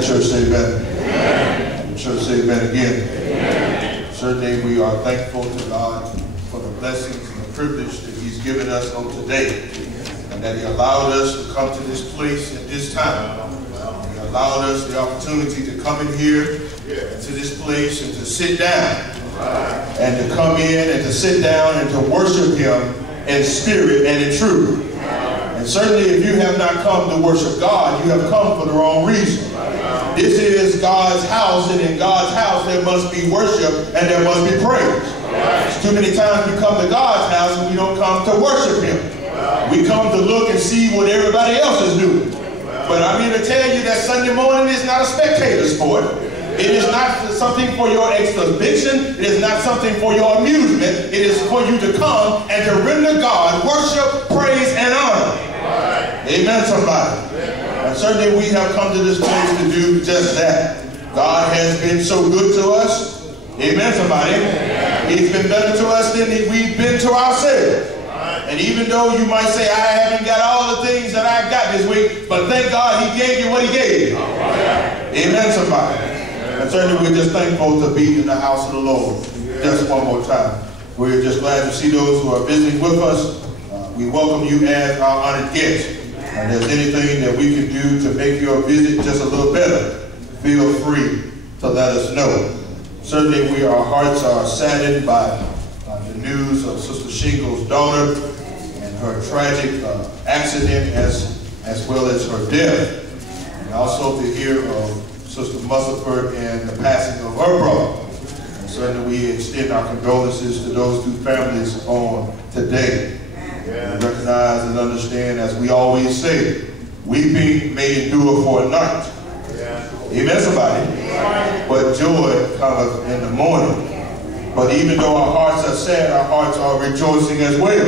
Let the church say amen. Amen. The church say amen again. Amen. Certainly we are thankful to God for the blessings and the privilege that He's given us on today, and that He allowed us to come to this place at this time. He allowed us the opportunity to come in here to this place and to sit down, and to come in and to sit down and to worship Him in spirit and in truth. And certainly if you have not come to worship God, you have come for the wrong reason. This is God's house, and in God's house there must be worship and there must be praise. Too many times we come to God's house and we don't come to worship Him. We come to look and see what everybody else is doing. But I'm here to tell you that Sunday morning is not a spectator sport. It is not something for your exhibition. It is not something for your amusement. It is for you to come and to render God worship, praise, and honor. Amen, somebody. And certainly we have come to this place to do just that. God has been so good to us. Amen, somebody. He's been better to us than we've been to ourselves. And even though you might say, I haven't got all the things that I got this week, but thank God He gave you what He gave you. Amen, somebody. And certainly we're just thankful to be in the house of the Lord. Just one more time. We're just glad to see those who are visiting with us. We welcome you as our honored guests. And if there's anything that we can do to make your visit just a little better, feel free to let us know. Certainly our hearts are saddened by the news of Sister Shingle's daughter and her tragic accident as well as her death. And also to hear of Sister Musselford and the passing of her brother. And certainly we extend our condolences to those two families on today. We recognize and understand, as we always say, weeping may endure for a night. Amen, somebody. But joy cometh in the morning. But even though our hearts are sad, our hearts are rejoicing as well.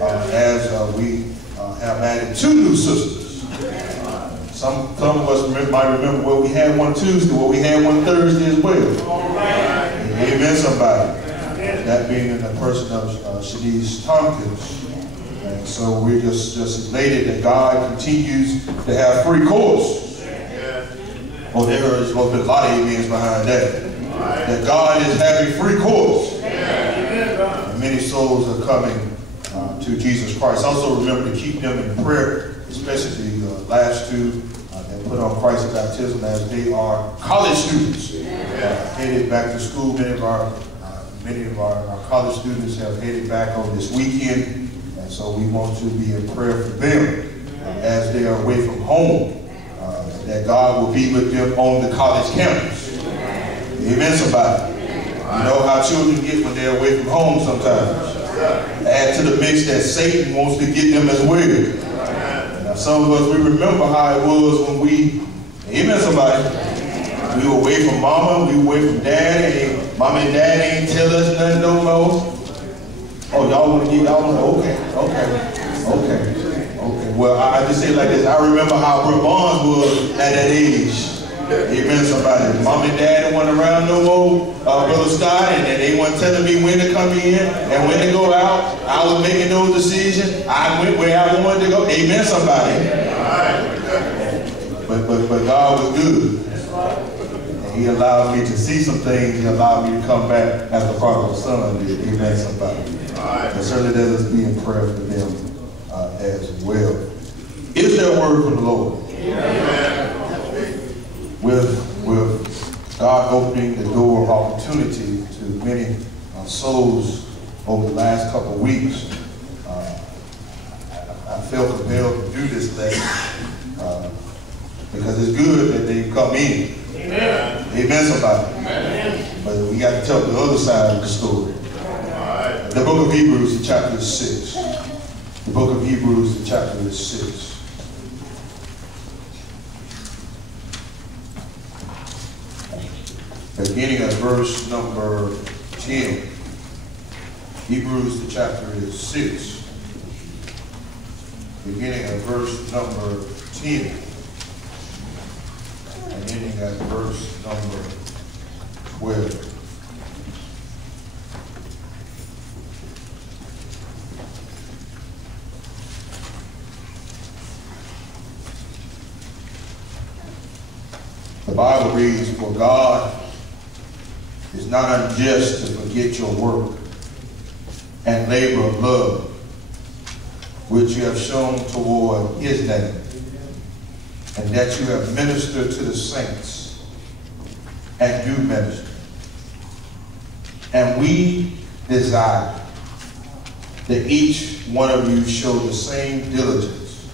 As we have added 2 new sisters. Some of us might remember, well, we had one Tuesday, well, we had one Thursday as well. Amen, somebody. That being in the person of Shanice Tompkins. And so we're just elated that God continues to have free course. Oh, there is supposed to be a lot of amens behind that. That God is having free course. And many souls are coming to Jesus Christ. Also remember to keep them in prayer, especially the last 2 that put on Christ's baptism, as they are college students headed back to school. Many of our college students have headed back on this weekend. And so we want to be in prayer for them as they are away from home, that God will be with them on the college campus. Amen, somebody. You know how children get when they're away from home sometimes. Add to the mix that Satan wants to get them as well. Now some of us, we remember how it was when we, amen, somebody, we were away from mama, we were away from dad, and mama and dad ain't tell us nothing no more. Oh, y'all want to get, y'all want to, okay. Well, I just say it like this. I remember how Brooke Barnes was at that age. Amen, somebody. Mom and dad weren't around no more, Brother Scott, and they weren't telling me when to come in and when to go out. I was making those decisions. I went where I wanted to go. Amen, somebody. But God was good. And He allowed me to see some things. He allowed me to come back as the prodigal son did. Amen, somebody. And certainly let us be in prayer for them as well. Is there a word from the Lord? Amen. With God opening the door of opportunity to many souls over the last couple of weeks, I felt compelled to do this lesson because it's good that they come in. Amen. Amen, somebody. Amen. But we got to tell the other side of the story. The book of Hebrews, chapter 6. The book of Hebrews, chapter 6. Beginning at verse number 10. Hebrews, the chapter is 6. Beginning at verse number 10. And ending at verse number 12. The Bible reads, "For God is not unjust to forget your work and labor of love, which you have shown toward his name, and that you have ministered to the saints and do minister. And we desire that each one of you show the same diligence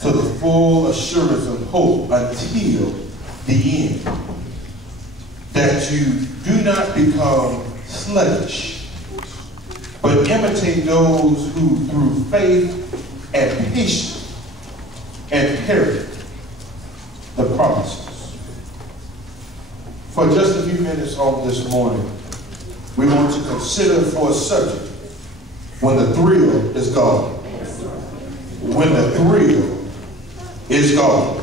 to the full assurance of hope until the end, that you do not become sluggish, but imitate those who through faith and patience inherit the promises." For just a few minutes on this morning, we want to consider for a subject, when the thrill is gone. When the thrill is gone.